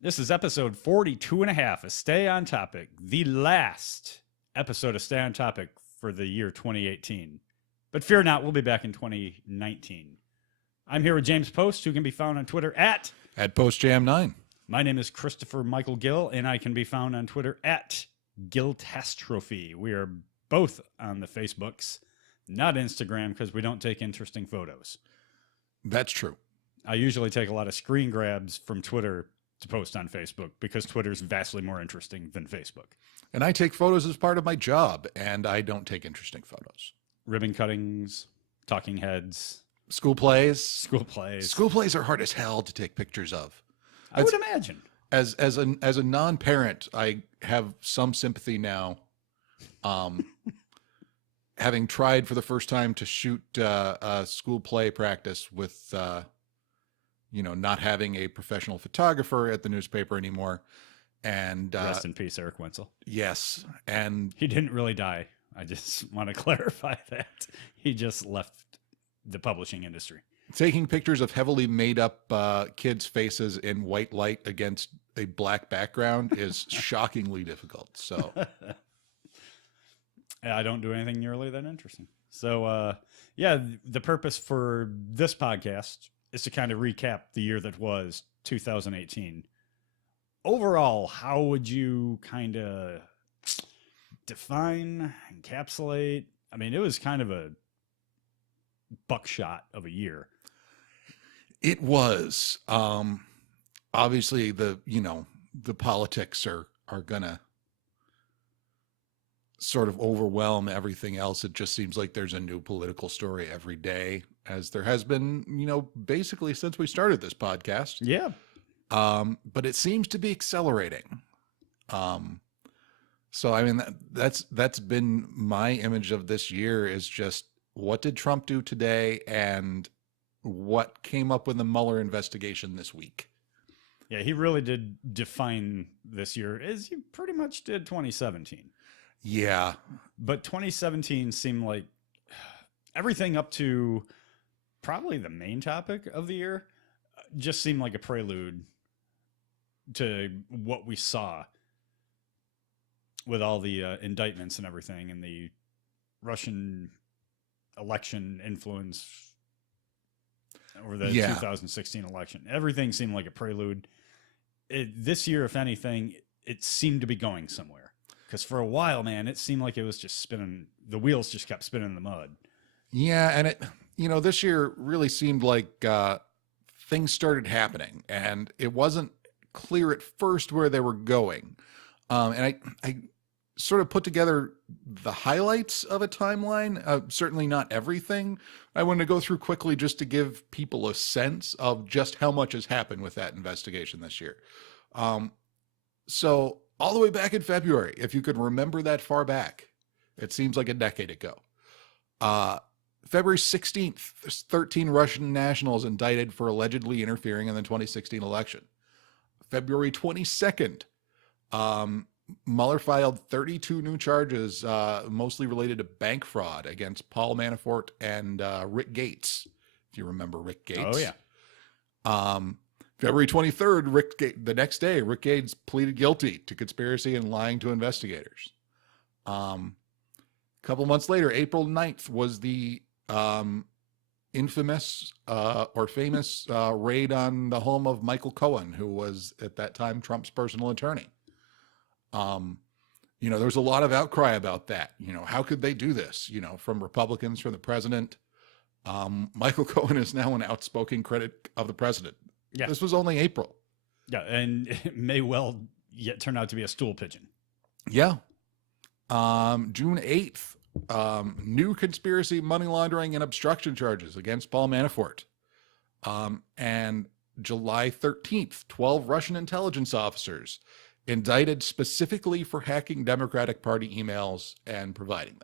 This is episode 42 and a half of Stay on Topic, the last episode of Stay on Topic for the year 2018. But fear not, we'll be back in 2019. I'm here with James Post, who can be found on Twitter at PostJam9. My name is Christopher Michael Gill, and I can be found on Twitter at Giltastrophe. We are both on the Facebooks, not Instagram, because we don't take interesting photos. That's true. I usually take a lot of screen grabs from Twitter to post on Facebook because Twitter's vastly more interesting than Facebook. And I take photos as part of my job, and I don't take interesting photos. Ribbon cuttings, talking heads, School plays. school plays. School plays are hard as hell to take pictures of. I would imagine. As a non-parent, I have some sympathy now. Having tried for the first time to shoot a school play practice with, not having a professional photographer at the newspaper anymore, and Rest in peace, Eric Wenzel. yes, and He didn't really die. I just want to clarify that. He just left the publishing industry. taking pictures of heavily made up kids' faces in white light against a black background is shockingly difficult. So I don't do anything nearly that interesting. So, the purpose for this podcast is to kind of recap the year that was 2018. Overall, how would you kind of define, encapsulate? I mean, it was kind of a buckshot of a year. it was obviously the politics are gonna sort of overwhelm everything else. It just seems like there's a new political story every day, as there has been, basically since we started this podcast. Yeah. But it seems to be accelerating. So I mean that's been my image of this year, is just what did Trump do today and what came up with the Mueller investigation this week. Yeah, he really did define this year, as he pretty much did 2017. Yeah. But 2017 seemed like everything up to probably the main topic of the year just seemed like a prelude to what we saw with all the indictments and everything, and the Russian election influence over the 2016 election. Everything seemed like a prelude. This year, if anything, it seemed to be going somewhere. Because for a while, man, it seemed like it was just spinning. The wheels just kept spinning in the mud. Yeah, and this year really seemed like things started happening, and it wasn't clear at first where they were going. And I sort of put together the highlights of a timeline, certainly not everything. I wanted to go through quickly just to give people a sense of just how much has happened with that investigation this year. So all the way back in February, if you could remember that far back, it seems like a decade ago. February 16th, 13 Russian nationals indicted for allegedly interfering in the 2016 election. February 22nd, Mueller filed 32 new charges, mostly related to bank fraud against Paul Manafort and Rick Gates, if you remember Rick Gates. Oh, yeah. February 23rd, the next day, Rick Gates pleaded guilty to conspiracy and lying to investigators. A couple months later, April 9th, was the infamous or famous raid on the home of Michael Cohen, who was at that time Trump's personal attorney. There was a lot of outcry about that. How could they do this? From Republicans, from the president. Michael Cohen is now an outspoken critic of the president. Yeah. This was only April. Yeah, and it may well yet turn out to be a stool pigeon. Yeah. June 8th, new conspiracy, money laundering, and obstruction charges against Paul Manafort. And July 13th, 12 Russian intelligence officers indicted specifically for hacking Democratic Party emails and providing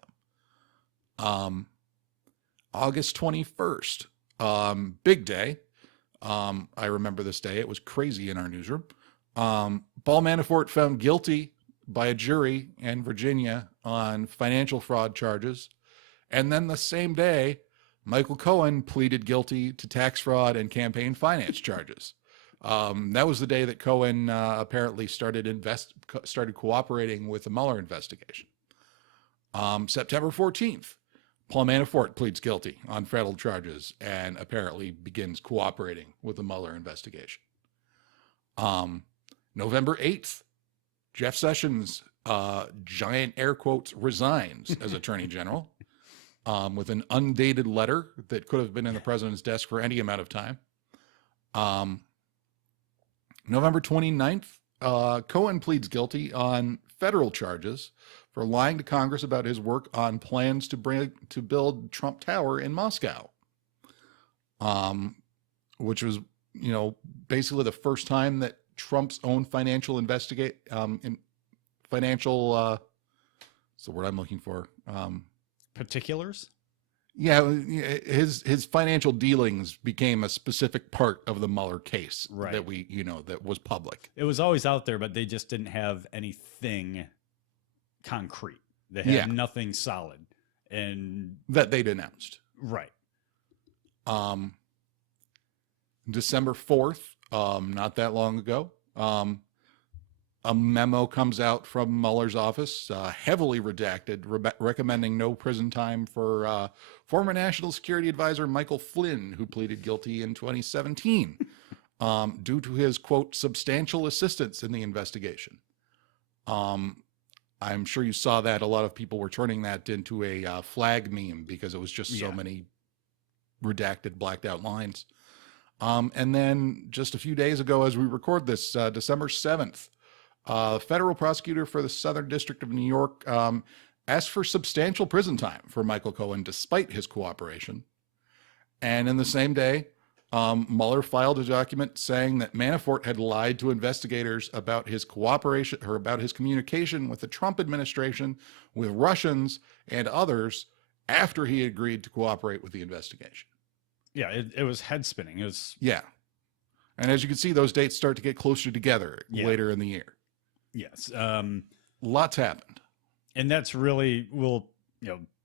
them. August 21st, big day. I remember this day. It was crazy in our newsroom. Paul Manafort found guilty by a jury in Virginia on financial fraud charges. And then the same day, Michael Cohen pleaded guilty to tax fraud and campaign finance charges. That was the day that Cohen apparently started cooperating with the Mueller investigation. September 14th, Paul Manafort pleads guilty on federal charges and apparently begins cooperating with the Mueller investigation. November 8th, Jeff Sessions, giant air quotes, resigns as Attorney General with an undated letter that could have been in the president's desk for any amount of time. November 29th, Cohen pleads guilty on federal charges for lying to Congress about his work on plans to build Trump Tower in Moscow, which was, basically the first time that Trump's own financial what's the word I'm looking for? Particulars? Yeah, his financial dealings became a specific part of the Mueller case, right, that that was public. It was always out there, but they just didn't have anything concrete. They had nothing solid, and that they'd announced. Right. December 4th, not that long ago, a memo comes out from Mueller's office, heavily redacted, recommending no prison time for former National Security Advisor Michael Flynn, who pleaded guilty in 2017 due to his, quote, substantial assistance in the investigation. I'm sure you saw that. A lot of people were turning that into a flag meme because it was just so many redacted, blacked out lines. And then just a few days ago, as we record this, December 7th, federal prosecutor for the Southern District of New York asked for substantial prison time for Michael Cohen despite his cooperation. And in the same day, Mueller filed a document saying that Manafort had lied to investigators about his cooperation or about his communication with the Trump administration, with Russians and others after he agreed to cooperate with the investigation. Yeah, it was head spinning. It was and as you can see, those dates start to get closer together later in the year. Yes, lots happened, and that's really we'll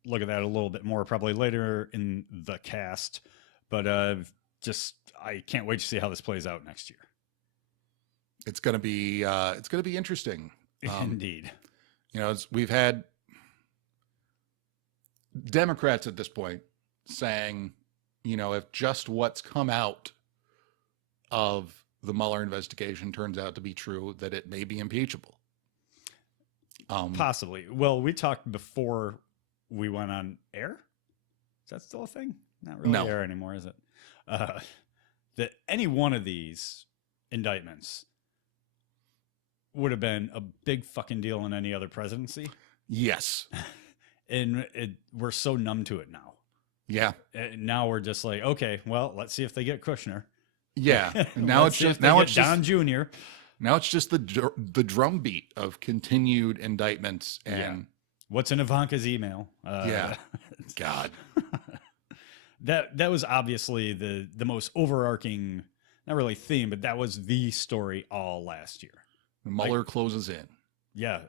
look at that a little bit more probably later in the cast. But I can't wait to see how this plays out next year. It's gonna be interesting. Indeed, we've had Democrats at this point saying, if just what's come out of the Mueller investigation turns out to be true, that it may be impeachable. Possibly. Well, we talked before we went on air. Is that still a thing? Not really air anymore, is it? That any one of these indictments would have been a big fucking deal in any other presidency. Yes. And we're so numb to it now. Yeah. Now we're just like, okay, well, let's see if they get Kushner. Yeah. Now it's just Don Jr. Now it's just the drumbeat of continued indictments and what's in Ivanka's email. God. That was obviously the most overarching, not really theme, but that was the story all last year. Mueller closes in. Yeah.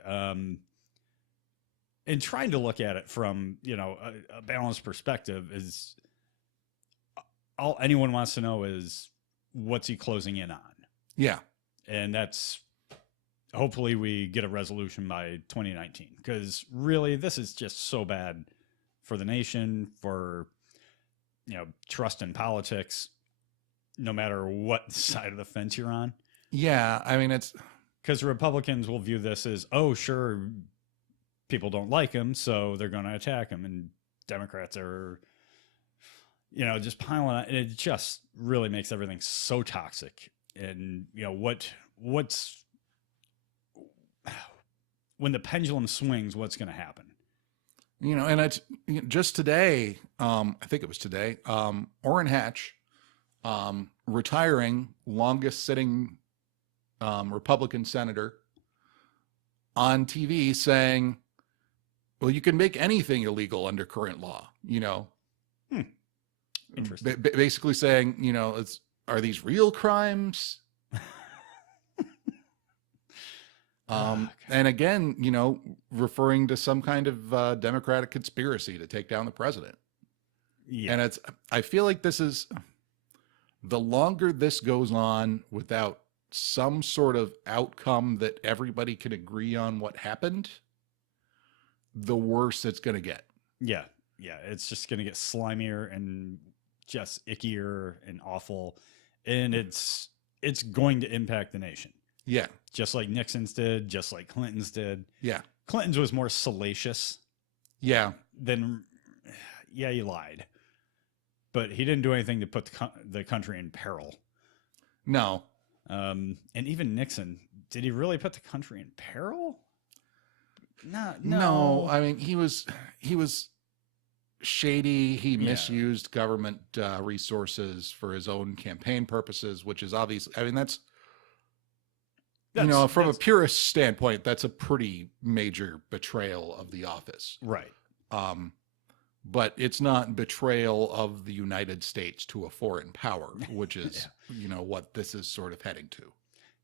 And trying to look at it from, a balanced perspective is all anyone wants to know is what's he closing in on? Yeah. And that's hopefully we get a resolution by 2019, because really this is just so bad for the nation, for, trust in politics, no matter what side of the fence you're on. Yeah. I mean, it's because Republicans will view this as, oh, sure, people don't like him, so they're going to attack him. And Democrats are, just piling on. And it just really makes everything so toxic. And, what's when the pendulum swings, what's going to happen? And it's just today, I think it was today, Orrin Hatch, retiring, longest sitting Republican senator, on TV saying, well, you can make anything illegal under current law, Interesting. Basically saying, are these real crimes? And again, referring to some kind of Democratic conspiracy to take down the president. Yeah. And I feel like this is the longer this goes on without some sort of outcome that everybody can agree on what happened, the worse it's going to get. Yeah. Yeah. It's just going to get slimier and just ickier and awful. And it's going to impact the nation. Yeah. Just like Nixon's did, just like Clinton's did. Yeah. Clinton's was more salacious. Yeah. Then, yeah, he lied. But he didn't do anything to put the country in peril. No. And even Nixon, did he really put the country in peril? No. I mean, he was shady. He misused government resources for his own campaign purposes, which is obvious. I mean, that's from a purist standpoint, that's a pretty major betrayal of the office. Right. But it's not betrayal of the United States to a foreign power, which is, what this is sort of heading to.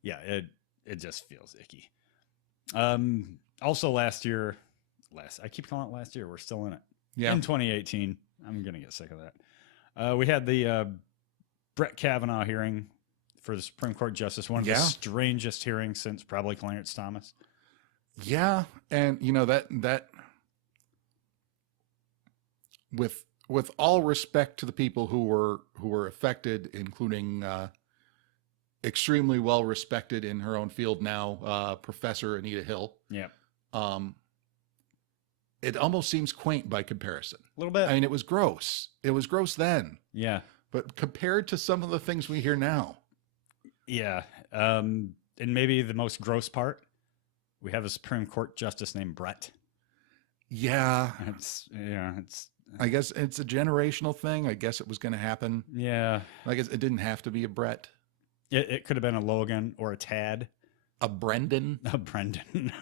Yeah, it just feels icky. Also last year, I keep calling it last year. We're still in it. Yeah. In 2018, I'm going to get sick of that. We had the Brett Kavanaugh hearing for the Supreme Court justice, one of the strangest hearings since probably Clarence Thomas. Yeah, and that with all respect to the people who were affected, including extremely well respected in her own field now, Professor Anita Hill. Yeah. It almost seems quaint by comparison. A little bit. I mean, it was gross. It was gross then. Yeah. But compared to some of the things we hear now. Yeah. And maybe the most gross part, we have a Supreme Court justice named Brett. Yeah. It's I guess it's a generational thing. I guess it was going to happen. Yeah. I guess it didn't have to be a Brett. It could have been a Logan or a Tad. A Brendan. A Brendan.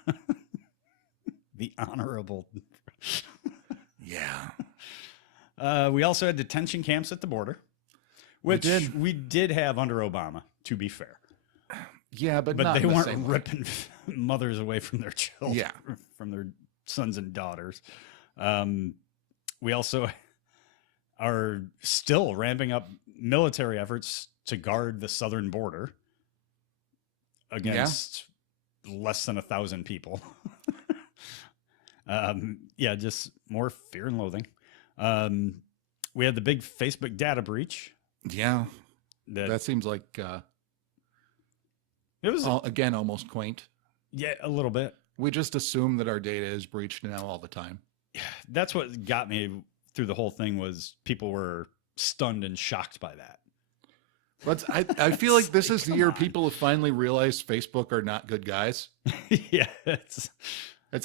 The honorable. Yeah. We also had detention camps at the border, which we did have under Obama, to be fair. Yeah, but they weren't ripping mothers away from their children, yeah, from their sons and daughters. We also are still ramping up military efforts to guard the southern border against less than 1,000 people. Just more fear and loathing. We had the big Facebook data breach. Yeah, that seems like it was again almost quaint. Yeah, a little bit. We just assume that our data is breached now all the time. That's what got me through the whole thing, was people were stunned and shocked by that. But I feel like this is the year people have finally realized Facebook are not good guys. Yeah, it's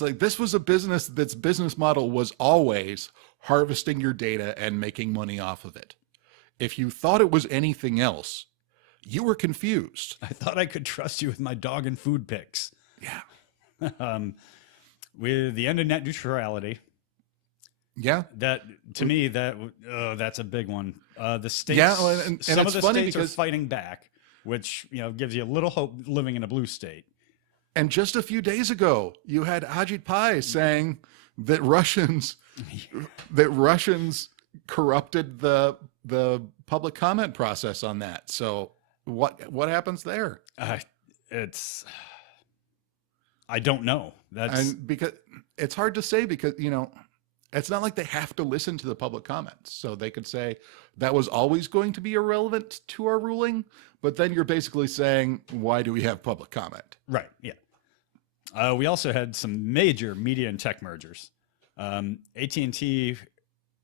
like this was a business that's business model was always harvesting your data and making money off of it. If you thought it was anything else, you were confused. I thought I could trust you with my dog and food pics. Yeah. With the end of net neutrality. Yeah. That to me, that's a big one. The states, and some of the states are because fighting back, which gives you a little hope living in a blue state. And just a few days ago, you had Ajit Pai saying that Russians corrupted the public comment process on that. So what happens there? I don't know. And because it's hard to say, because it's not like they have to listen to the public comments. So they could say that was always going to be irrelevant to our ruling, but then you're basically saying, why do we have public comment? Right. Yeah. We also had some major media and tech mergers. AT&T,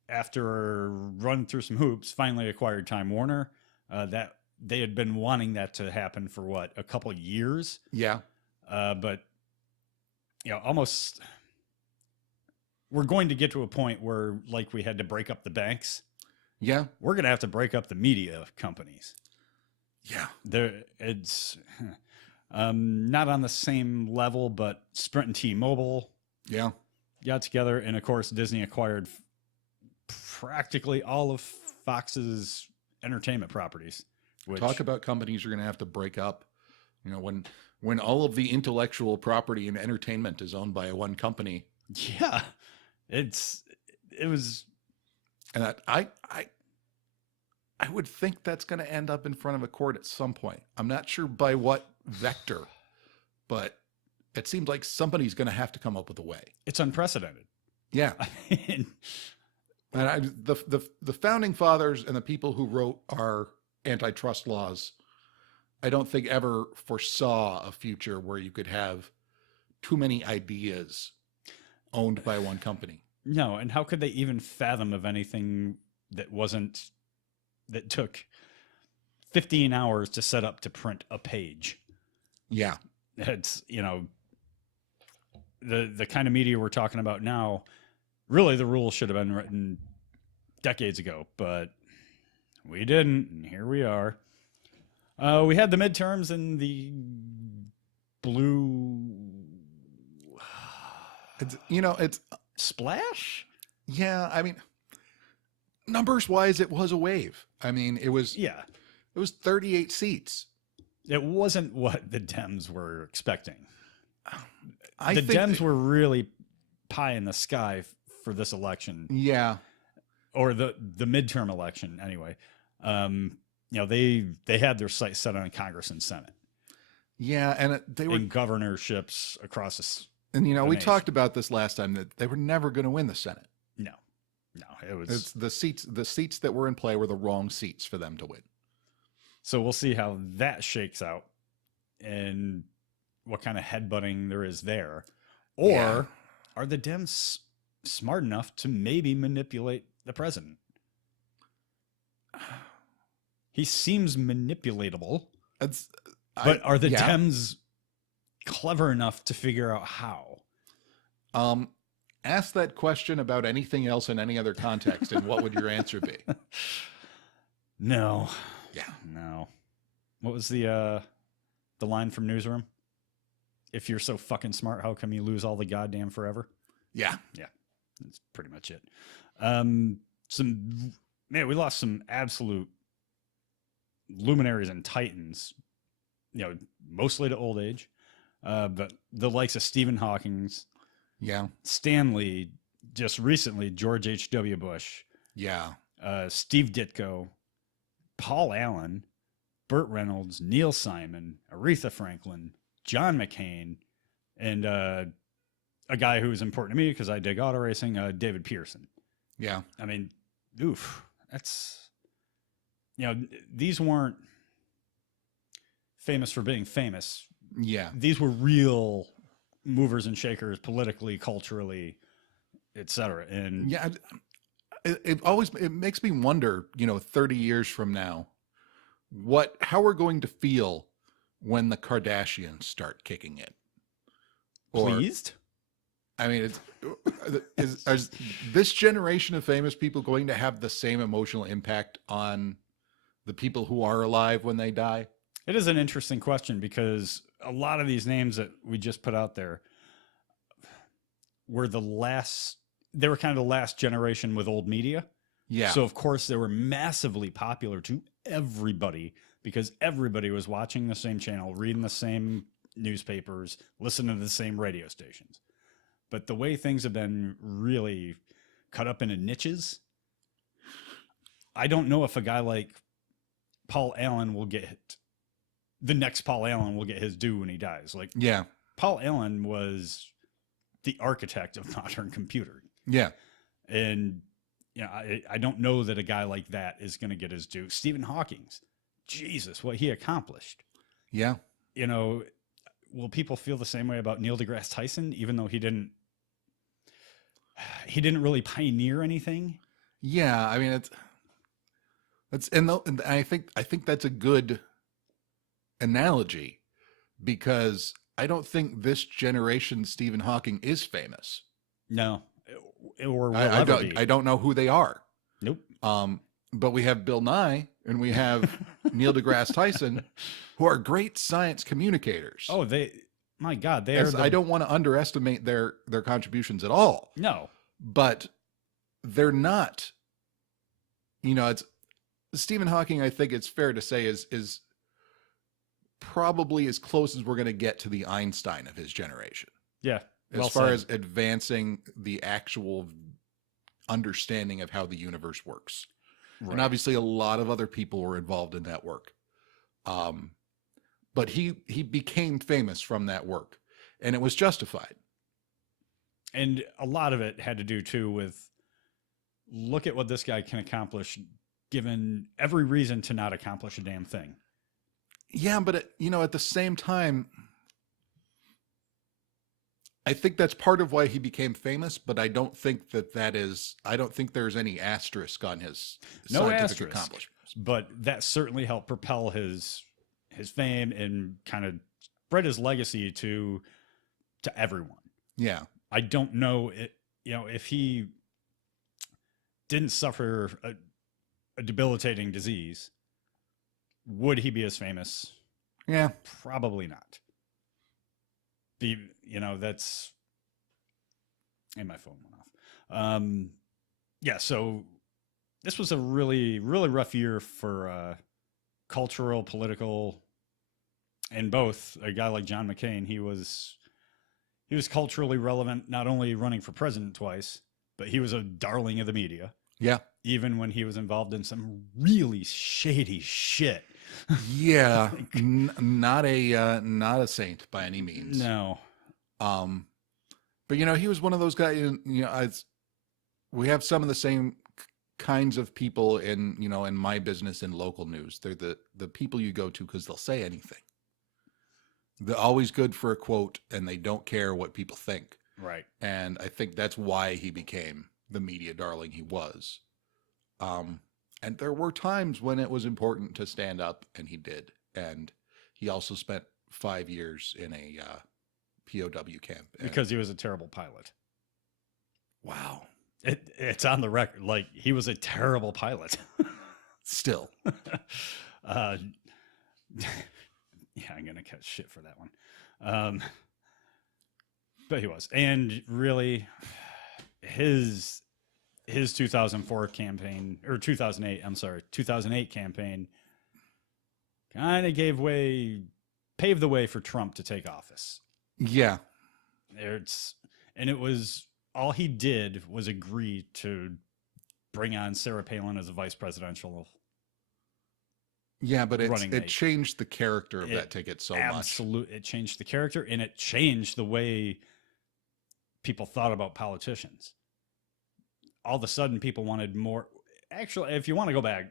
after running through some hoops, finally acquired Time Warner. That they had been wanting that to happen for a couple of years. Yeah. But almost we're going to get to a point where, like, we had to break up the banks. Yeah. We're going to have to break up the media companies. Yeah. It's not on the same level, but Sprint and T-Mobile got together. And of course, Disney acquired practically all of Fox's entertainment properties. Talk about companies you're going to have to break up. When all of the intellectual property in entertainment is owned by one company. Yeah. It was. And I would think that's going to end up in front of a court at some point. I'm not sure by what vector, but it seems like somebody's going to have to come up with a way. It's unprecedented. Yeah. I mean, And the founding fathers and the people who wrote our antitrust laws, I don't think ever foresaw a future where you could have too many ideas owned by one company. no, and how could they even fathom of anything that took 15 hours to set up to print a page? Yeah. It's, the kind of media we're talking about now, really the rules should have been written decades ago, but we didn't, and here we are. We had the midterms and the blue it's splash. yeah, I mean, numbers wise, it was a wave. I mean, it was 38 seats. It wasn't what the Dems were expecting. I the think Dems were really pie in the sky for this election. Yeah. Or the midterm election anyway. They had their sights set on Congress and Senate. Yeah, and they were in governorships across this. And we talked about this last time, that they were never going to win the Senate. No, it's the seats that were in play were the wrong seats for them to win. So we'll see how that shakes out and what kind of headbutting there is there. Or are the Dems smart enough to maybe manipulate the president? He seems manipulatable. But are the Dems clever enough to figure out how? Ask that question about anything else in any other context, and what would your answer be? No. Yeah. No. What was the line from Newsroom? If you're so fucking smart, how come you lose all the goddamn forever? Yeah. Yeah. That's pretty much it. We lost some absolute luminaries and titans, mostly to old age. But the likes of Stephen Hawking's, Stanley, just recently, George H.W. Bush, Steve Ditko, Paul Allen, Burt Reynolds, Neil Simon, Aretha Franklin, John McCain, and a guy who is important to me because I dig auto racing, David Pearson. Yeah. I mean, that's, these weren't famous for being famous. Yeah. These were real movers and shakers politically, culturally, etc. And yeah, it makes me wonder, 30 years from now, how we're going to feel when the Kardashians start kicking in. Pleased? I mean, is this generation of famous people going to have the same emotional impact on the people who are alive when they die? It is an interesting question, because a lot of these names that we just put out there were they were kind of the last generation with old media. Yeah. So of course they were massively popular to everybody, because everybody was watching the same channel, reading the same newspapers, listening to the same radio stations. But the way things have been really cut up into niches, I don't know if a guy like Paul Allen will get the next Paul Allen will get his due when he dies. Like, Paul Allen was the architect of modern computing. Yeah. And, I don't know that a guy like that is going to get his due. Stephen Hawking's, Jesus, what he accomplished. Yeah. Will people feel the same way about Neil deGrasse Tyson, even though he didn't really pioneer anything? Yeah. I mean, and I think that's a good analogy, because I don't think this generation Stephen Hawking is famous. No. Or will I don't know who they are. Nope. But we have Bill Nye and we have Neil deGrasse Tyson, who are great science communicators. Oh, my God, I don't want to underestimate their contributions at all. No. But they're not, it's Stephen Hawking, I think it's fair to say, is probably as close as we're going to get to the Einstein of his generation. Yeah. As far as advancing the actual understanding of how the universe works. And obviously a lot of other people were involved in that work. But he became famous from that work, and it was justified. And a lot of it had to do too with, look at what this guy can accomplish, given every reason to not accomplish a damn thing. Yeah, but at the same time, I think that's part of why he became famous, but I don't think I don't think there's any asterisk on his scientific accomplishments. But that certainly helped propel his fame and kind of spread his legacy to everyone. Yeah. I don't know if he didn't suffer a debilitating disease, would he be as famous? Yeah. Probably not. That's, and my phone went off. Yeah. So this was a really, really rough year for cultural, political, and both. A guy like John McCain, he was culturally relevant, not only running for president twice, but he was a darling of the media. Yeah. Even when he was involved in some really shady shit. Yeah. Not a saint by any means. No. But he was one of those guys, we have some of the same kinds of people in my business in local news. They're the people you go to because they'll say anything. They're always good for a quote, and they don't care what people think. Right. And I think that's why he became the media darling he was. And there were times when it was important to stand up, and he did. And he also spent 5 years in a POW camp. Because he was a terrible pilot. Wow. It's on the record. Like, he was a terrible pilot. Still. Yeah, I'm going to catch shit for that one. But he was. And really, his 2004 campaign, or 2008 campaign kind of paved the way for Trump to take office. Yeah. It was, all he did was agree to bring on Sarah Palin as a vice presidential. Yeah, but it changed the character of that ticket so much. Absolutely. It changed the character, and it changed the way people thought about politicians. All of a sudden, people wanted more. Actually, if you want to go back,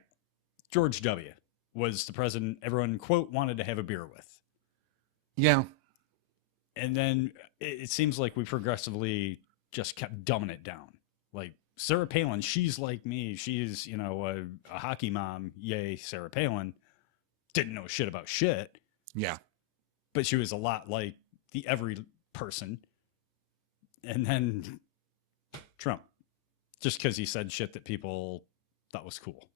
George W. was the president everyone, quote, wanted to have a beer with. Yeah. And then it seems like we progressively just kept dumbing it down. Like, Sarah Palin, she's like me. She's, a hockey mom. Yay, Sarah Palin. Didn't know shit about shit. Yeah. But she was a lot like the every person. And then Trump. Just because he said shit that people thought was cool.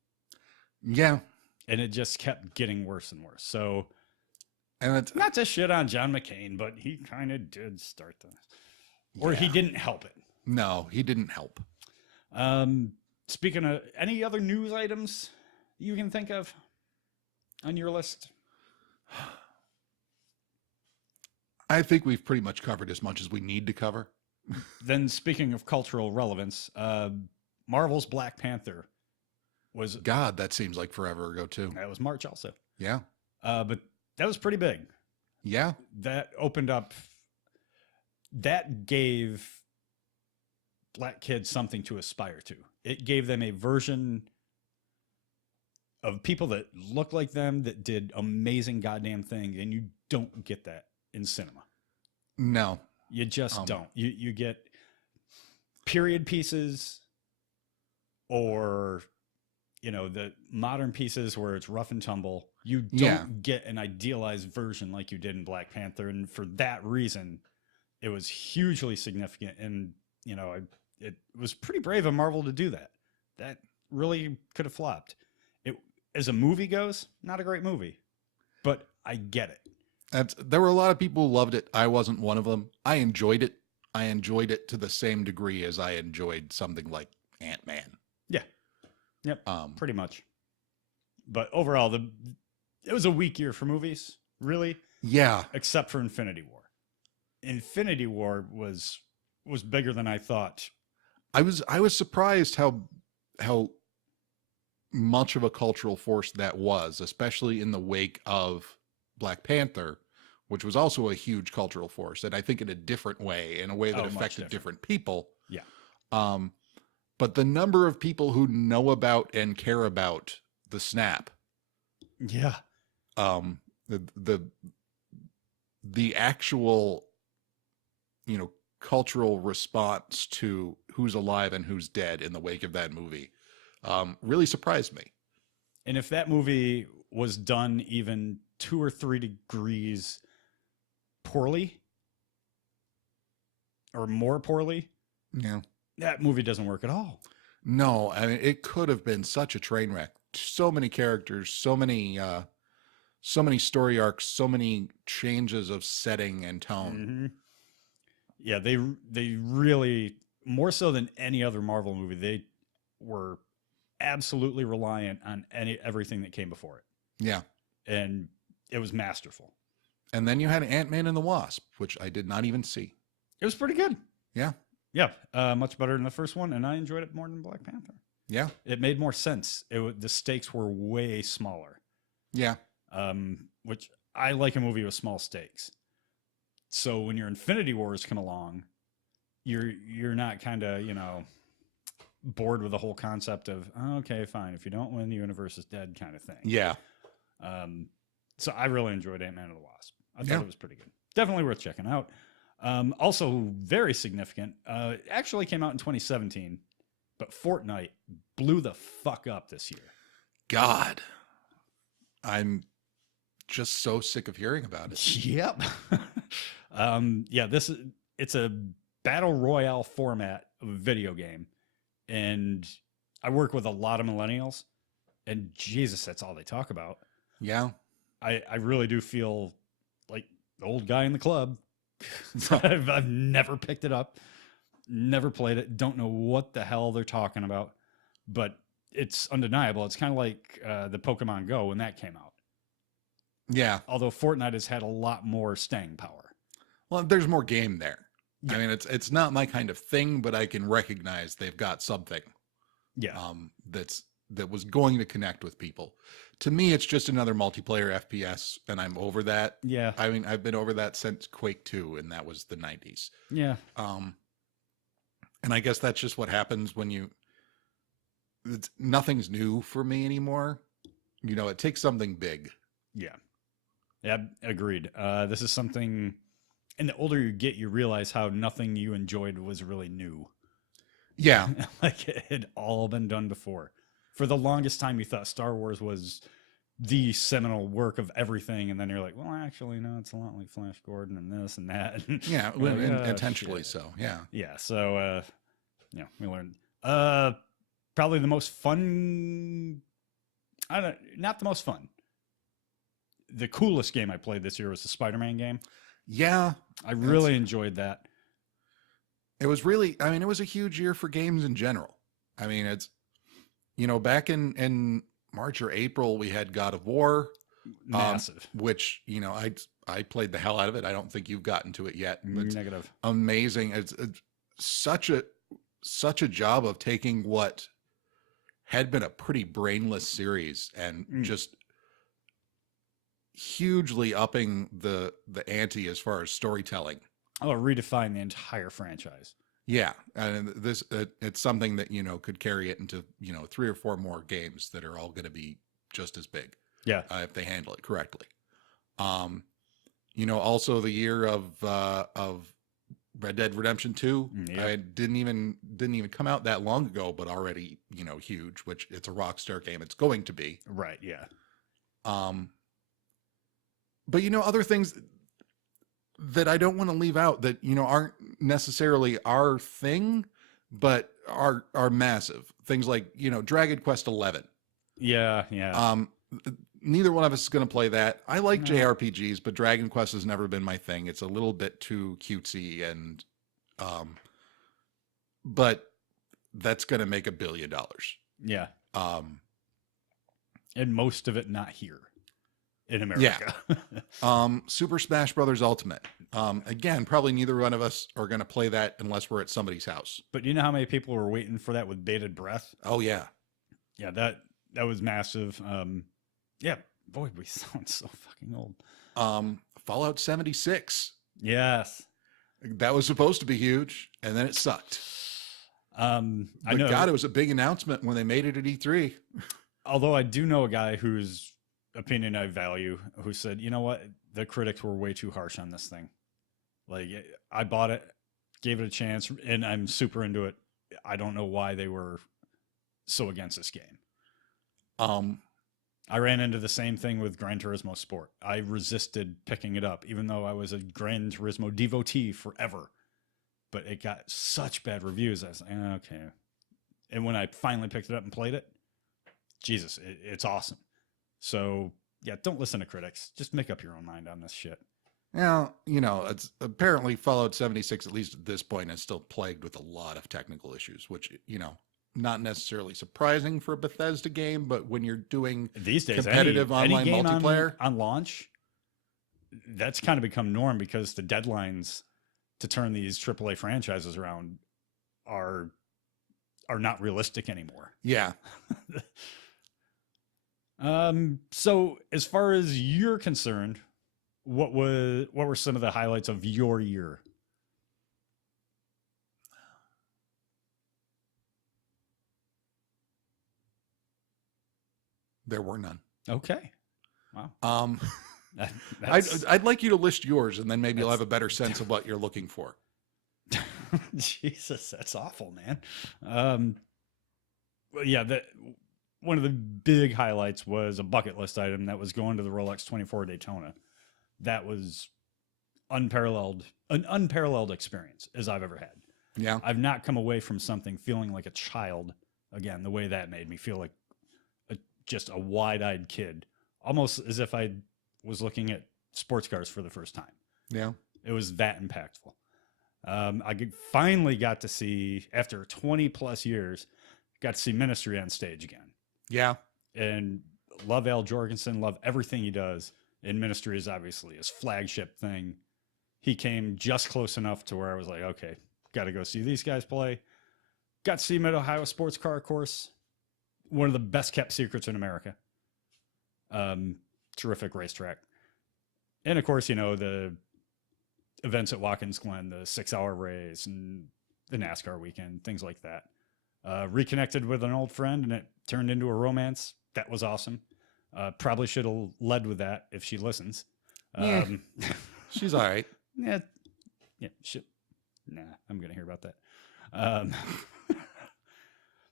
Yeah. And it just kept getting worse and worse. So, and it's not to shit on John McCain, but he kind of did start this. Or he didn't help it. No, he didn't help. Speaking of any other news items you can think of on your list? I think we've pretty much covered as much as we need to cover. Then, speaking of cultural relevance, Marvel's Black Panther was... God, that seems like forever ago, too. That was March also. Yeah. But that was pretty big. Yeah. That opened up... That gave Black kids something to aspire to. It gave them a version of people that look like them, that did amazing goddamn things, and you don't get that in cinema. No. You just don't. You get period pieces, or, the modern pieces where it's rough and tumble. You don't get an idealized version like you did in Black Panther. And for that reason, it was hugely significant. And, it was pretty brave of Marvel to do that. That really could have flopped. As a movie goes, not a great movie, but I get it. There were a lot of people who loved it. I wasn't one of them. I enjoyed it. I enjoyed it to the same degree as I enjoyed something like Ant-Man. Yeah. Yep. Pretty much. But overall, it was a weak year for movies, really. Yeah. Except for Infinity War. Infinity War was bigger than I thought. I was surprised how much of a cultural force that was, especially in the wake of Black Panther, which was also a huge cultural force, and I think in a different way, in a way that affected different people. Yeah. But the number of people who know about and care about the snap, Yeah. The actual, cultural response to who's alive and who's dead in the wake of that movie, really surprised me. And if that movie was done even 2 or 3 degrees poorly or more poorly, yeah, that movie doesn't work at all. No, I mean, it could have been such a train wreck. So many characters, so many story arcs, so many changes of setting and tone. Mm-hmm. Yeah, they really, more so than any other Marvel movie, they were absolutely reliant on everything that came before it. Yeah. And it was masterful. And then you had Ant-Man and the Wasp, which I did not even see. It was pretty good. Yeah. Yeah, much better than the first one, and I enjoyed it more than Black Panther. Yeah. It made more sense. The stakes were way smaller. Yeah. Which I like a movie with small stakes. So when your Infinity Wars come along, you're not kind of, bored with the whole concept of, oh, okay, fine, if you don't win, the universe is dead kind of thing. Yeah. So I really enjoyed Ant-Man and the Wasp. I thought it was pretty good. Definitely worth checking out. Also very significant. It actually came out in 2017, but Fortnite blew the fuck up this year. God, I'm just so sick of hearing about it. Yep. It's a battle royale format of a video game, and I work with a lot of millennials, and Jesus, that's all they talk about. Yeah. I really do feel like the old guy in the club. I've never picked it up, never played it, don't know what the hell they're talking about, but it's undeniable. It's kind of like the Pokemon Go when that came out. Yeah. Although Fortnite has had a lot more staying power. Well, there's more game there. Yeah. I mean, it's not my kind of thing, but I can recognize they've got something. Yeah. That was going to connect with people. To me, it's just another multiplayer FPS, and I'm over that. Yeah. I mean, I've been over that since Quake 2, and that was the 90s. Yeah. And I guess that's just what happens when nothing's new for me anymore. It takes something big. Yeah. Yeah, agreed. This is something, and the older you get, you realize how nothing you enjoyed was really new. Yeah. Like it had all been done before. For the longest time, you thought Star Wars was the seminal work of everything, and then you're like, well, actually, no, it's a lot like Flash Gordon and this and that. Yeah, like, intentionally so. Yeah. Yeah. So, we learned. Probably the most fun. Not the most fun. The coolest game I played this year was the Spider-Man game. Yeah, I really enjoyed that. It was it was a huge year for games in general. I mean, it's. Back in March or April, we had God of War. Massive. Which, I played the hell out of it. I don't think you've gotten to it yet. It's negative. Amazing. It's such a job of taking what had been a pretty brainless series and just hugely upping the ante as far as storytelling. Oh, redefine the entire franchise. Yeah, and it's something that could carry it into 3 or 4 more games that are all going to be just as big. Yeah, if they handle it correctly. Also the year of Red Dead Redemption 2. Yeah. I didn't even come out that long ago, but already huge. Which it's a Rockstar game. It's going to be right. Yeah. But other things that I don't want to leave out that aren't necessarily our thing, but are massive things like Dragon Quest 11. Yeah, yeah. Neither one of us is going to play that. I like JRPGs, but Dragon Quest has never been my thing. It's a little bit too cutesy, and but that's going to make $1 billion. Yeah. And most of it not here in America. Yeah. Super Smash Brothers Ultimate. Again, probably neither one of us are going to play that unless we're at somebody's house. But you know how many people were waiting for that with bated breath? Oh yeah. Yeah, that was massive. Yeah, boy, we sound so fucking old. Fallout 76. Yes. That was supposed to be huge, and then it sucked. I But know. God, it was a big announcement when they made it at E3. Although I do know a guy whose opinion I value, who said, you know what, the critics were way too harsh on this thing. Like, I bought it, gave it a chance, and I'm super into it. I don't know why they were so against this game. I ran into the same thing with Gran Turismo Sport. I resisted picking it up, even though I was a Gran Turismo devotee forever. But it got such bad reviews. I was like, okay. And when I finally picked it up and played it, Jesus, it's awesome. So, yeah, don't listen to critics. Just make up your own mind on this shit. Now, you know, it's apparently Fallout 76, at least at this point, is still plagued with a lot of technical issues, which, you know, not necessarily surprising for a Bethesda game, but when you're doing these days competitive online game multiplayer on launch, that's kind of become norm because the deadlines to turn these AAA franchises around are not realistic anymore. Yeah. So as far as you're concerned, what were some of the highlights of your year? There were none. Okay. Wow. I'd like you to list yours, and then maybe you'll have a better sense of what you're looking for. Jesus, that's awful, man. Yeah, one of the big highlights was a bucket list item that was going to the Rolex 24 Daytona. That was an unparalleled experience as I've ever had. Yeah. I've not come away from something feeling like a child again, the way that made me feel like just a wide-eyed kid, almost as if I was looking at sports cars for the first time. Yeah. It was that impactful. I finally got to see, after 20 plus years, got to see Ministry on stage again. Yeah. And love Al Jorgensen, love everything he does. And Ministry is obviously his flagship thing. He came just close enough to where I was like, okay, got to go see these guys play. Got to see him at Ohio Sports Car Course. One of the best kept secrets in America. Terrific racetrack. And of course, you know, the events at Watkins Glen, the 6-hour race and the NASCAR weekend, things like that. Reconnected with an old friend and it turned into a romance. That was awesome. Probably should have led with that if she listens. Yeah. She's all right. Yeah. Shit. Nah, I'm going to hear about that.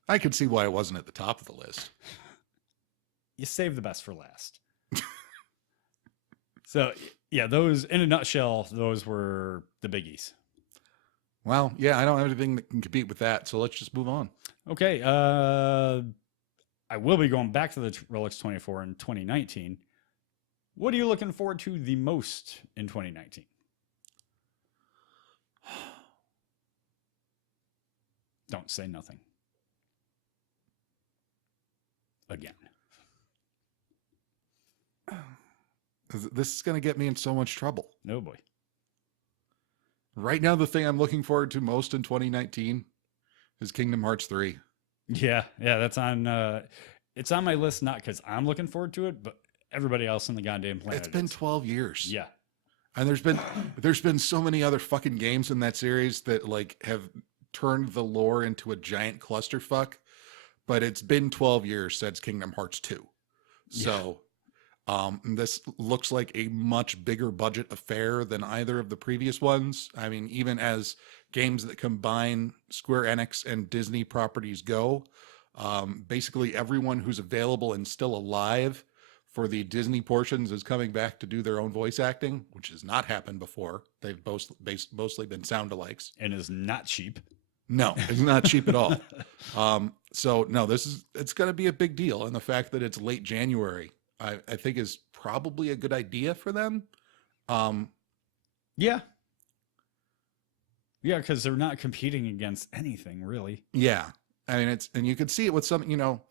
I could see why it wasn't at the top of the list. You save the best for last. So, yeah, those, in a nutshell, those were the biggies. Well, yeah, I don't have anything that can compete with that, so let's just move on. Okay. I will be going back to the Rolex 24 in 2019. What are you looking forward to the most in 2019? Don't say nothing. Again. This is going to get me in so much trouble. Oh boy. Right now, the thing I'm looking forward to most in 2019 is Kingdom Hearts 3. Yeah, that's on. It's on my list not because I'm looking forward to it, but everybody else on the goddamn planet. It's been 12 years. Yeah, and there's been so many other fucking games in that series that like have turned the lore into a giant clusterfuck. But it's been 12 years since Kingdom Hearts 2. So this looks like a much bigger budget affair than either of the previous ones. I mean, even as games that combine Square Enix and Disney properties go, basically everyone who's available and still alive for the Disney portions is coming back to do their own voice acting, which has not happened before. They've mostly been sound-alikes. And is not cheap. No, it's not cheap at all. So no, it's going to be a big deal. And the fact that it's late January, I think is probably a good idea for them. Yeah. Yeah. Cause they're not competing against anything really. Yeah. I mean, and you can see it with some, you know,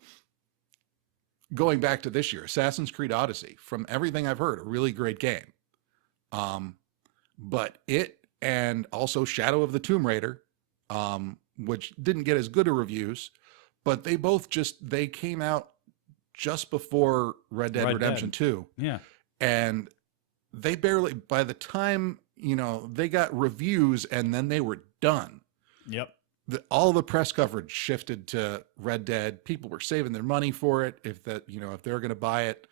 going back to this year, Assassin's Creed Odyssey, from everything I've heard, a really great game. But it, and also Shadow of the Tomb Raider, which didn't get as good a reviews, but they both they came out just before Red Dead Red Redemption Dead. 2. Yeah. And they barely, by the time, they got reviews and then they were done. Yep. All the press coverage shifted to Red Dead. People were saving their money for it if they're going to buy it,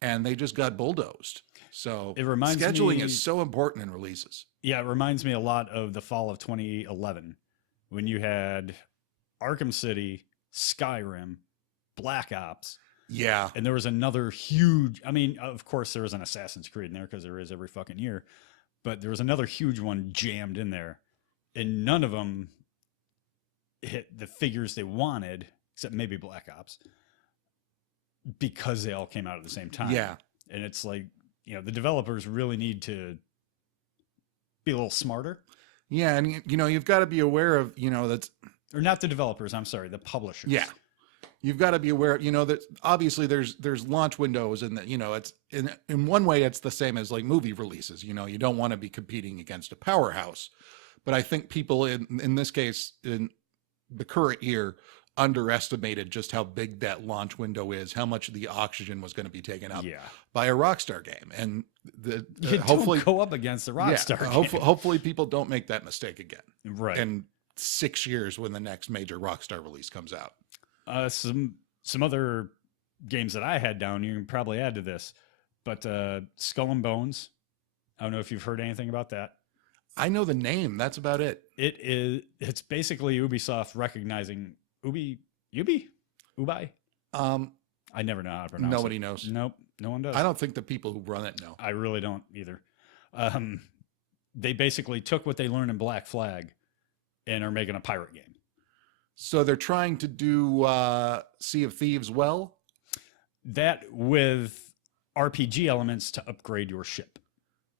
and they just got bulldozed. So It reminds scheduling me, is so important in releases. Yeah, it reminds me a lot of the fall of 2011 when you had Arkham City, Skyrim, Black Ops. Yeah. And there was another huge, I mean, of course there was an Assassin's Creed in there because there is every fucking year, but there was another huge one jammed in there, and none of them hit the figures they wanted, except maybe Black Ops, because they all came out at the same time. Yeah. And it's like, the developers really need to be a little smarter. Yeah. And, you've got to be aware of, that's, or not the developers, I'm sorry, the publishers. Yeah. You've got to be aware, that obviously there's launch windows, and that, it's in one way it's the same as like movie releases. You don't want to be competing against a powerhouse, but I think people in this case, in the current year, underestimated just how big that launch window is, how much of the oxygen was going to be taken up by a Rockstar game. And hopefully don't go up against the Rockstar game. Hopefully people don't make that mistake again. Right. In 6 years when the next major Rockstar release comes out. Some other games that I had down, you can probably add to this, but Skull and Bones. I don't know if you've heard anything about that. I know the name. That's about it. It's basically Ubisoft recognizing Ubi. I never know how to pronounce it. Nobody knows. Nope, no one does. I don't think the people who run it know. I really don't either. They basically took what they learned in Black Flag and are making a pirate game. So they're trying to do Sea of Thieves well? That with RPG elements to upgrade your ship.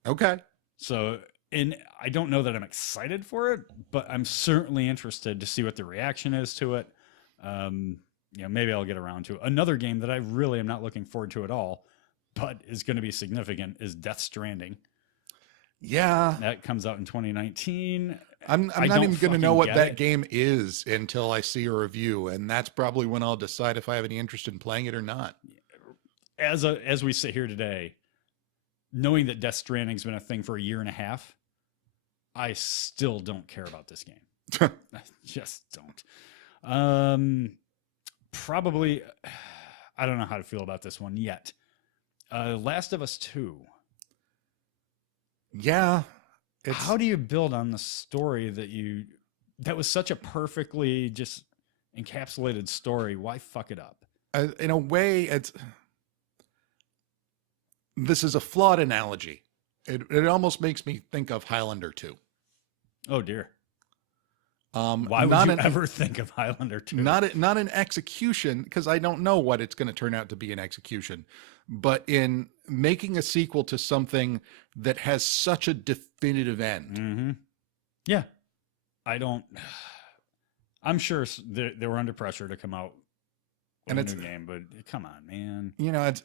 Okay. So, and I don't know that I'm excited for it, but I'm certainly interested to see what the reaction is to it. Maybe I'll get around to it. Another game that I really am not looking forward to at all, but is going to be significant, is Death Stranding. Yeah. That comes out in 2019. I'm not even going to know what that game is until I see a review, and that's probably when I'll decide if I have any interest in playing it or not. As we sit here today, knowing that Death Stranding's been a thing for a year and a half, I still don't care about this game. I just don't. Probably, I don't know how to feel about this one yet. Last of Us 2. Yeah. How do you build on the story that was such a perfectly just encapsulated story? Why fuck it up? In a way, this is a flawed analogy. It almost makes me think of Highlander 2. Oh dear. Why would you ever think of Highlander 2? Not in execution, because I don't know what it's going to turn out to be in execution, but in making a sequel to something that has such a definitive end. Mm-hmm. Yeah. I'm sure they were under pressure to come out with a new game, but come on, man.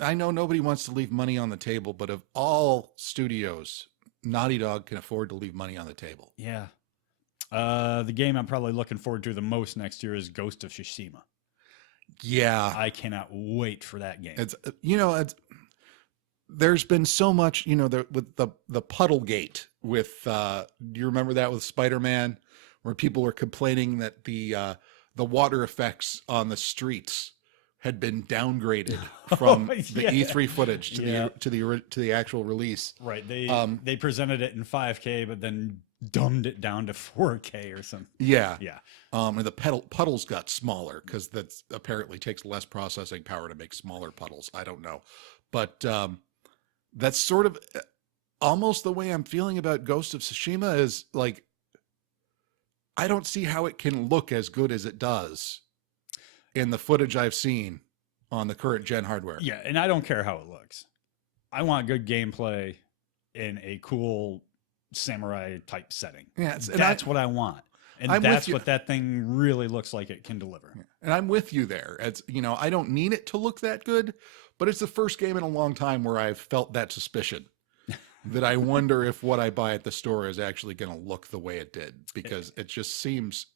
I know nobody wants to leave money on the table, but of all studios, Naughty Dog can afford to leave money on the table. Yeah. The game I'm probably looking forward to the most next year is Ghost of Tsushima. Yeah. I cannot wait for that game. There's been so much, with the Puddlegate with, do you remember that with Spider-Man, where people were complaining that the water effects on the streets had been downgraded from the E3 footage to the actual release. Right. They presented it in 5K, but then dumbed it down to 4K or something. Yeah. Yeah. And the puddles got smaller because that apparently takes less processing power to make smaller puddles. I don't know. But that's sort of almost the way I'm feeling about Ghost of Tsushima is like, I don't see how it can look as good as it does in the footage I've seen on the current gen hardware. Yeah, and I don't care how it looks. I want good gameplay in a cool samurai type setting. Yeah, that's what I want. And that's what that thing really looks like it can deliver. And I'm with you there. It's, I don't need it to look that good, but it's the first game in a long time where I've felt that suspicion that I wonder if what I buy at the store is actually going to look the way it did, because it just seems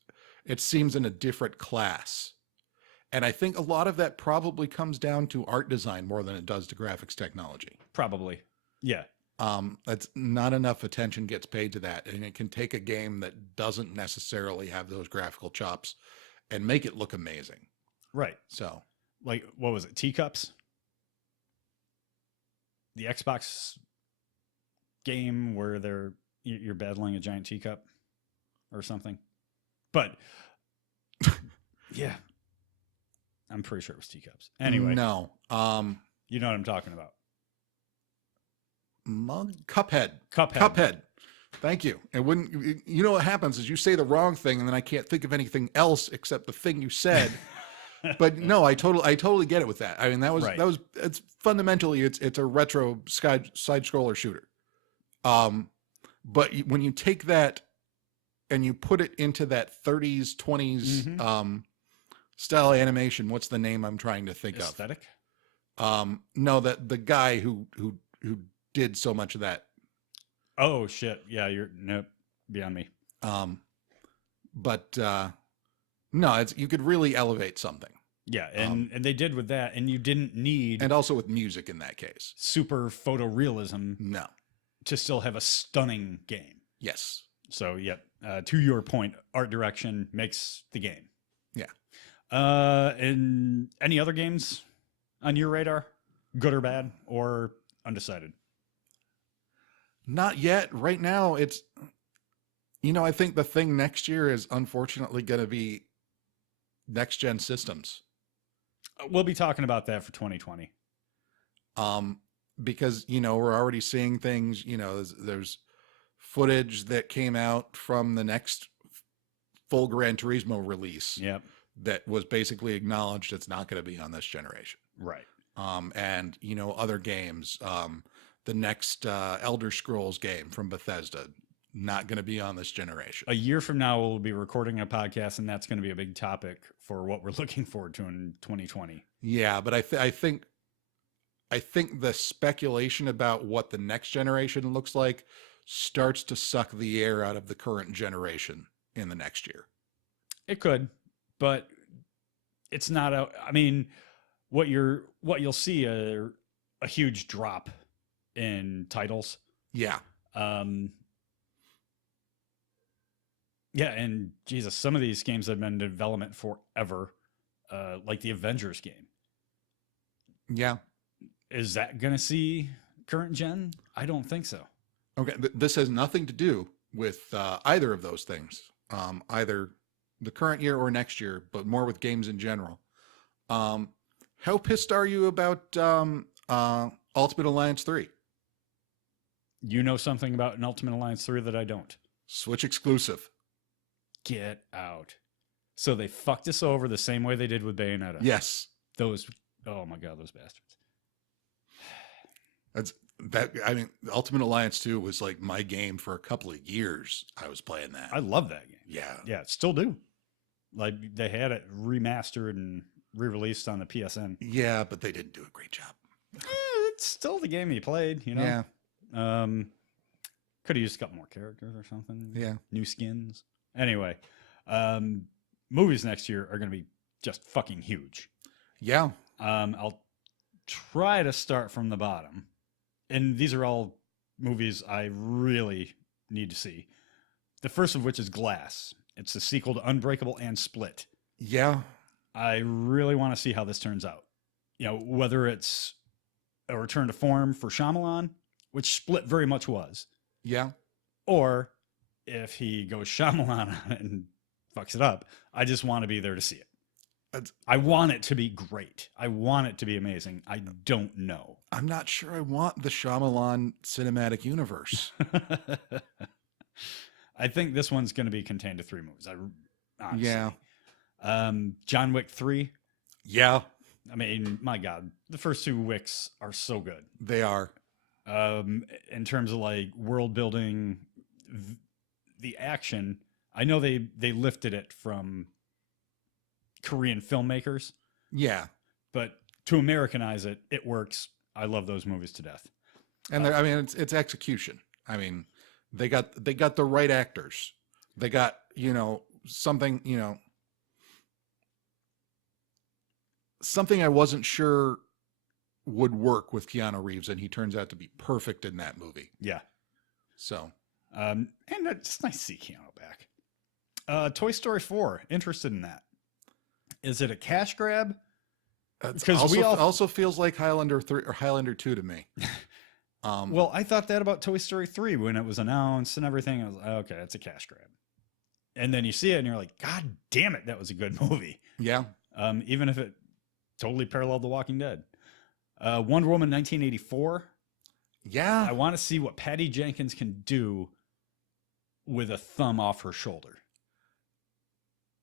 in a different class. And I think a lot of that probably comes down to art design more than it does to graphics technology. Probably. Yeah. That's not enough attention gets paid to that. And it can take a game that doesn't necessarily have those graphical chops and make it look amazing. Right. So, like, what was it? Teacups? The Xbox game where you're battling a giant teacup or something. But yeah, I'm pretty sure it was teacups. Anyway, no, you know what I'm talking about. Cuphead. Thank you. And when you know what happens is you say the wrong thing, and then I can't think of anything else except the thing you said. But no, I totally get it with that. I mean, it's fundamentally it's a retro side scroller shooter. But when you take that and you put it into that 30s, 20s style animation, what's the name I'm trying to think Aesthetic? of? No, that the guy who did so much of that. Oh shit. Yeah, nope, beyond me. But no, you could really elevate something. Yeah, and they did with that, and you didn't need, and also with music in that case, super photorealism. No, to still have a stunning game. Yes. So, yep. To your point, art direction makes the game. Yeah. And any other games on your radar, good or bad, or undecided? Not yet. Right now, it's, I think the thing next year is unfortunately going to be next gen systems. We'll be talking about that for 2020. Because, we're already seeing things, there's footage that came out from the next full Gran Turismo release. Yep. That was basically acknowledged it's not going to be on this generation. Right. And, other games, the next Elder Scrolls game from Bethesda, not going to be on this generation. A year from now, we'll be recording a podcast, and that's going to be a big topic for what we're looking forward to in 2020. Yeah, but I think the speculation about what the next generation looks like starts to suck the air out of the current generation in the next year. It could, but it's not I mean, what you'll see a huge drop in titles. Yeah. Yeah, and Jesus, some of these games have been in development forever, like the Avengers game. Yeah. Is that going to see current gen? I don't think so. Okay, this has nothing to do with either of those things, either the current year or next year, but more with games in general. How pissed are you about Ultimate Alliance 3? You know something about an Ultimate Alliance 3 that I don't. Switch exclusive. Get out. So they fucked us over the same way they did with Bayonetta. Yes. Oh my God, those bastards. Ultimate Alliance 2 was like my game for a couple of years. I was playing that. I love that game. Yeah. Yeah, still do. Like they had it remastered and re-released on the PSN. Yeah, but they didn't do a great job. It's still the game you played, Yeah. Could have used a couple more characters or something. Yeah. New skins. Anyway, movies next year are going to be just fucking huge. Yeah. I'll try to start from the bottom. And these are all movies I really need to see. The first of which is Glass. It's the sequel to Unbreakable and Split. Yeah. I really want to see how this turns out. Whether it's a return to form for Shyamalan, which Split very much was. Yeah. Or if he goes Shyamalan on it and fucks it up, I just want to be there to see it. I want it to be great. I want it to be amazing. I don't know. I'm not sure I want the Shyamalan cinematic universe. I think this one's going to be contained to 3 movies. Honestly. Yeah. John Wick 3. Yeah. I mean, my God, the first 2 Wicks are so good. They are. In terms of like world building, the action, I know they lifted it from Korean filmmakers. Yeah. But to Americanize it, it works. I love those movies to death. And it's execution. I mean, they got the right actors. They got, something, something I wasn't sure would work with Keanu Reeves, and he turns out to be perfect in that movie. Yeah. So, And it's nice to see Keanu back. Toy Story 4, interested in that. Is it a cash grab? Because also feels like Highlander 3 or Highlander 2 to me. Well, I thought that about Toy Story 3 when it was announced and everything. I was like, okay, it's a cash grab. And then you see it and you're like, God damn it, that was a good movie. Yeah. Even if it totally paralleled The Walking Dead. Wonder Woman 1984. Yeah. I want to see what Patty Jenkins can do with a thumb off her shoulder.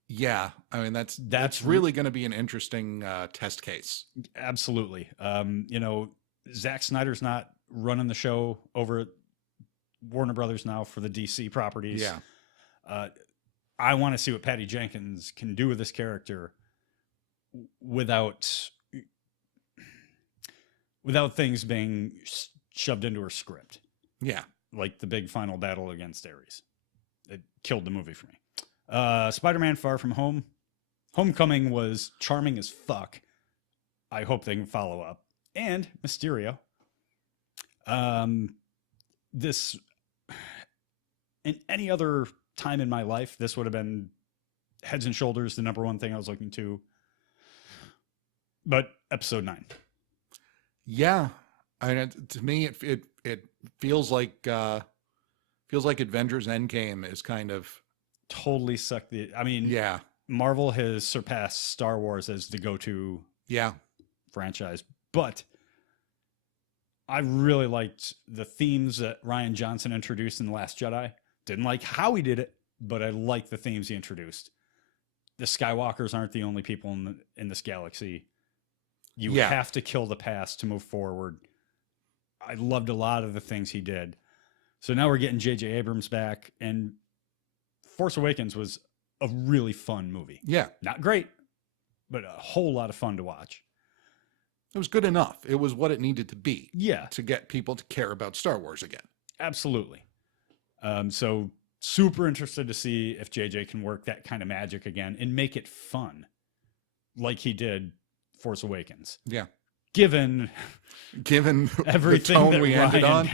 Yeah. I mean, that's really going to be an interesting test case. Absolutely. Zack Snyder's not running the show over at Warner Brothers now for the DC properties. Yeah. I want to see what Patty Jenkins can do with this character without things being shoved into her script. Yeah. Like the big final battle against Ares. It killed the movie for me. Spider-Man Far From Home. Homecoming was charming as fuck. I hope they can follow up. And Mysterio. This, in any other time in my life, this would have been heads and shoulders the number one thing I was looking to. But episode 9. Yeah. I mean, to me, it feels like Avengers Endgame is kind of totally sucked the. I mean, yeah. Marvel has surpassed Star Wars as the go-to franchise, but I really liked the themes that Rian Johnson introduced in The Last Jedi. Didn't like how he did it, but I liked the themes he introduced. The Skywalkers aren't the only people in this galaxy. You have to kill the past to move forward. I loved a lot of the things he did. So now we're getting J.J. Abrams back, and Force Awakens was a really fun movie. Yeah. Not great, but a whole lot of fun to watch. It was good enough. It was what it needed to be. Yeah. To get people to care about Star Wars again. Absolutely. So super interested to see if JJ can work that kind of magic again and make it fun like he did Force Awakens. Yeah. Given everything the tone that we ended on.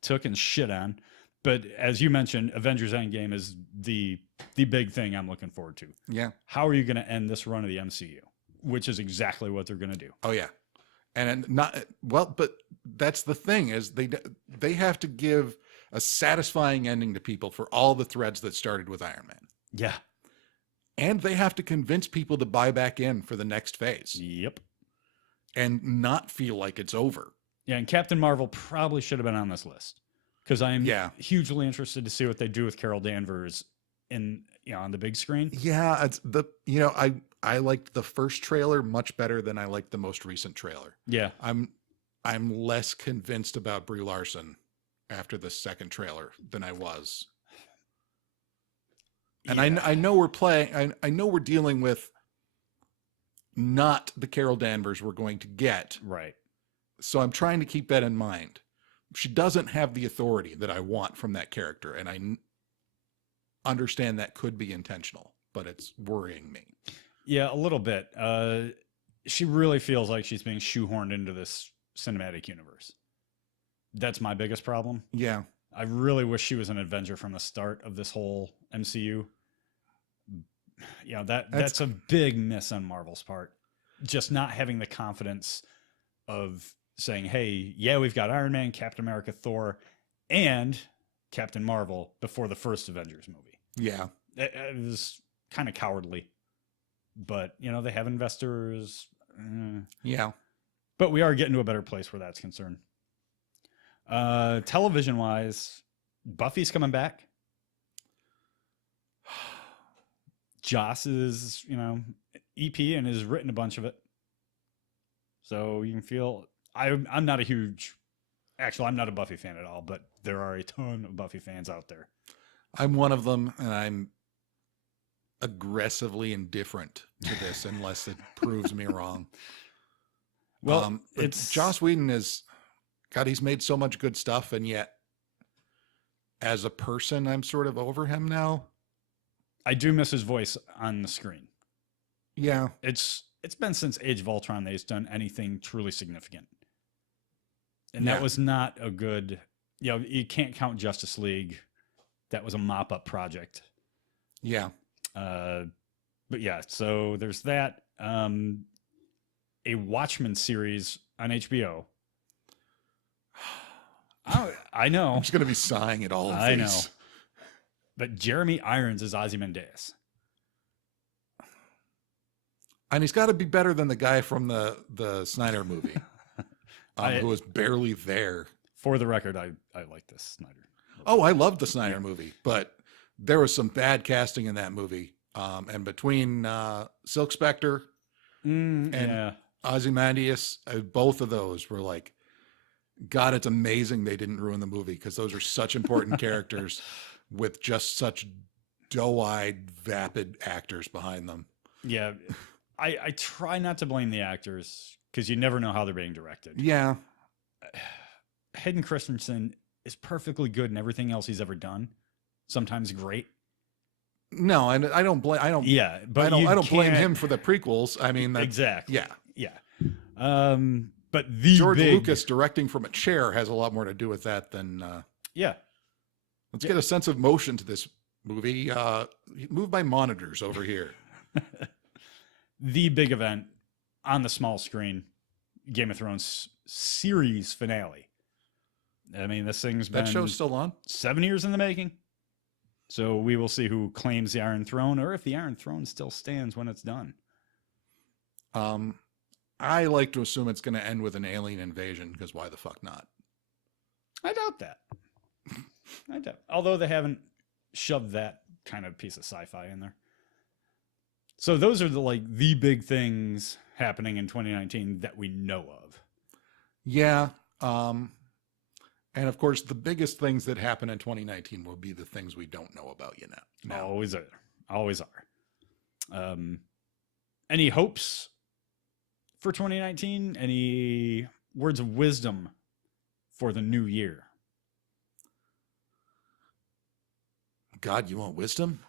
Took and shit on. But as you mentioned, Avengers Endgame is the big thing I'm looking forward to. Yeah. How are you going to end this run of the MCU? Which is exactly what they're going to do. Oh yeah. And but that's the thing is they have to give a satisfying ending to people for all the threads that started with Iron Man. Yeah. And they have to convince people to buy back in for the next phase. Yep. And not feel like it's over. Yeah, and Captain Marvel probably should have been on this list because I'm hugely interested to see what they do with Carol Danvers on the big screen. Yeah, it's I liked the first trailer much better than I liked the most recent trailer. Yeah. I'm less convinced about Brie Larson after the second trailer than I was. And I know we're playing, I know we're dealing with not the Carol Danvers we're going to get. Right. So I'm trying to keep that in mind. She doesn't have the authority that I want from that character. And I understand that could be intentional, but it's worrying me. Yeah, a little bit. She really feels like she's being shoehorned into this cinematic universe. That's my biggest problem. Yeah. I really wish she was an Avenger from the start of this whole MCU. That's a big miss on Marvel's part. Just not having the confidence of saying, hey, yeah, we've got Iron Man, Captain America, Thor, and Captain Marvel before the first Avengers movie. Yeah. It was kind of cowardly. But, they have investors. Yeah. But we are getting to a better place where that's concerned. Television-wise, Buffy's coming back. Joss is, EP and has written a bunch of it. So you can feel... I'm not I'm not a Buffy fan at all, but there are a ton of Buffy fans out there. I'm one of them, and I'm aggressively indifferent to this unless it proves me wrong. Well, Joss Whedon he's made so much good stuff, and yet as a person, I'm sort of over him now. I do miss his voice on the screen. Yeah. It's been since Age of Ultron that he's done anything truly significant. And Yeah. that was not a good, you can't count Justice League. That was a mop-up project. Yeah. But yeah, so there's that. A Watchmen series on HBO. I know. I'm just going to be sighing at all of I these. know. But Jeremy Irons is Ozymandias. And he's got to be better than the guy from the Snyder movie, who was barely there. For the record, I like this Snyder movie. Oh, I loved the Snyder movie, but there was some bad casting in that movie. And between Silk Spectre and Ozymandias, both of those were like, God, it's amazing they didn't ruin the movie, because those are such important characters with just such doe-eyed, vapid actors behind them. Yeah. I try not to blame the actors, because you never know how they're being directed. Yeah. Hayden Christensen is perfectly good in everything else he's ever done. Sometimes great. No, and I don't blame. Yeah, but I don't blame him for the prequels. I mean, exactly. Yeah. But the George Lucas directing from a chair has a lot more to do with that than. Let's get a sense of motion to this movie. Move my monitors over here. The big event on the small screen, Game of Thrones series finale. I mean, this thing's been... That show's still on? 7 years in the making. So we will see who claims the Iron Throne, or if the Iron Throne still stands when it's done. I like to assume it's going to end with an alien invasion, because why the fuck not? I doubt that. I doubt. Although they haven't shoved that kind of piece of sci-fi in there. So those are the big things happening in 2019 that we know of. Yeah. And of course, the biggest things that happen in 2019 will be the things we don't know about yet now. Always are. Always are. Any hopes for 2019? Any words of wisdom for the new year? God, you want wisdom?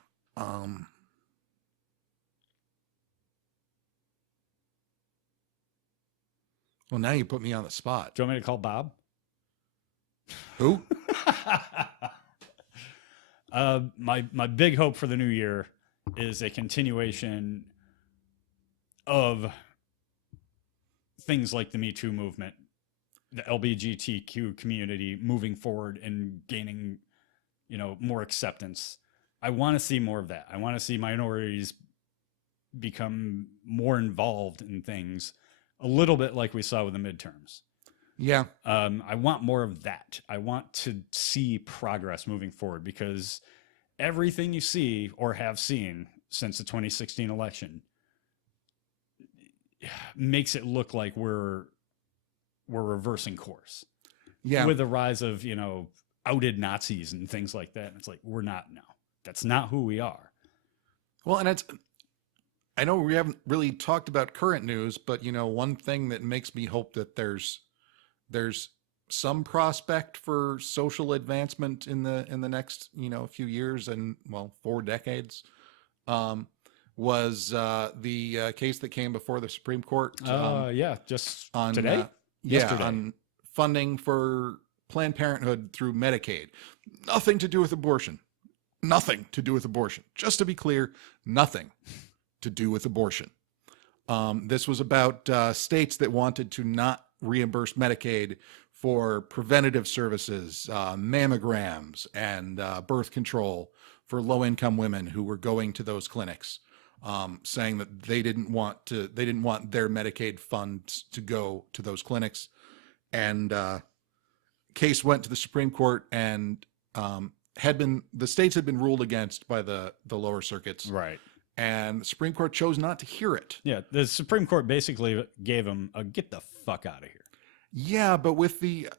Well, now you put me on the spot. Do you want me to call Bob? Who? My big hope for the new year is a continuation of things like the Me Too movement, the LGBTQ community moving forward and gaining, more acceptance. I want to see more of that. I want to see minorities become more involved in things, a little bit like we saw with the midterms. Yeah. I want more of that. I want to see progress moving forward, because everything you see or have seen since the 2016 election makes it look like we're reversing course. Yeah. With the rise of, outed Nazis and things like that. And it's like, we're not now. That's not who we are. Well, and I know we haven't really talked about current news, but one thing that makes me hope that there's some prospect for social advancement in the next few years and 4 decades was the case that came before the Supreme Court. Just on today. Yesterday. On funding for Planned Parenthood through Medicaid. Nothing to do with abortion. Nothing to do with abortion. Just to be clear, nothing to do with abortion. This was about states that wanted to not reimburse Medicaid for preventative services, mammograms, and birth control for low-income women who were going to those clinics, saying that they didn't want their Medicaid funds to go to those clinics. And case went to the Supreme Court, and the states had been ruled against by the lower circuits. Right. And the Supreme Court chose not to hear it. Yeah, the Supreme Court basically gave them a get the fuck out of here. Yeah, but with the,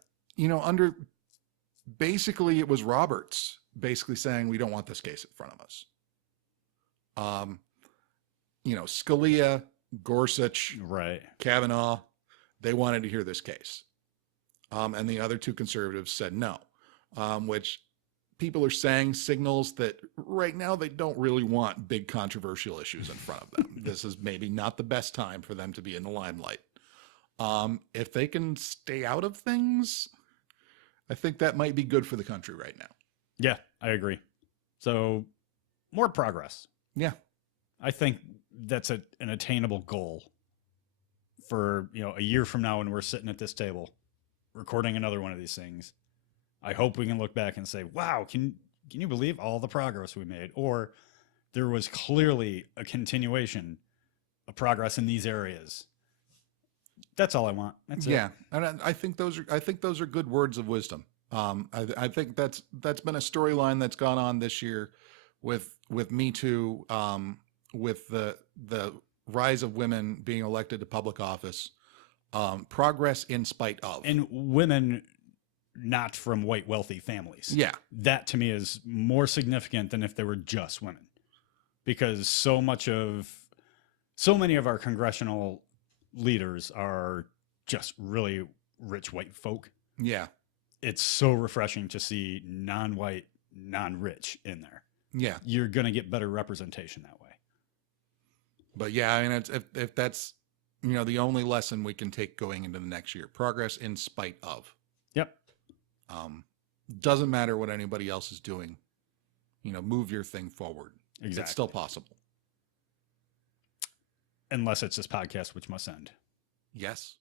basically it was Roberts basically saying, we don't want this case in front of us. Scalia, Gorsuch, right, Kavanaugh, they wanted to hear this case. And the other two conservatives said no, which people are saying signals that right now they don't really want big controversial issues in front of them. This is maybe not the best time for them to be in the limelight. If they can stay out of things, I think that might be good for the country right now. Yeah, I agree. So more progress. Yeah. I think that's an attainable goal for, a year from now when we're sitting at this table recording another one of these things. I hope we can look back and say, wow, can you believe all the progress we made? Or there was clearly a continuation of progress in these areas. That's all I want. That's it. Yeah. And I think those are good words of wisdom. I think that's been a storyline that's gone on this year with Me Too, with the rise of women being elected to public office, progress in spite of. And women not from white wealthy families. Yeah. That to me is more significant than if they were just women. Because so many of our congressional leaders are just really rich white folk. Yeah. It's so refreshing to see non-white, non-rich in there. Yeah. You're going to get better representation that way. But yeah, I mean, if that's, the only lesson we can take going into the next year, progress in spite of. Yep. Doesn't matter what anybody else is doing, move your thing forward. Exactly. It's still possible. Unless it's this podcast, which must end. Yes.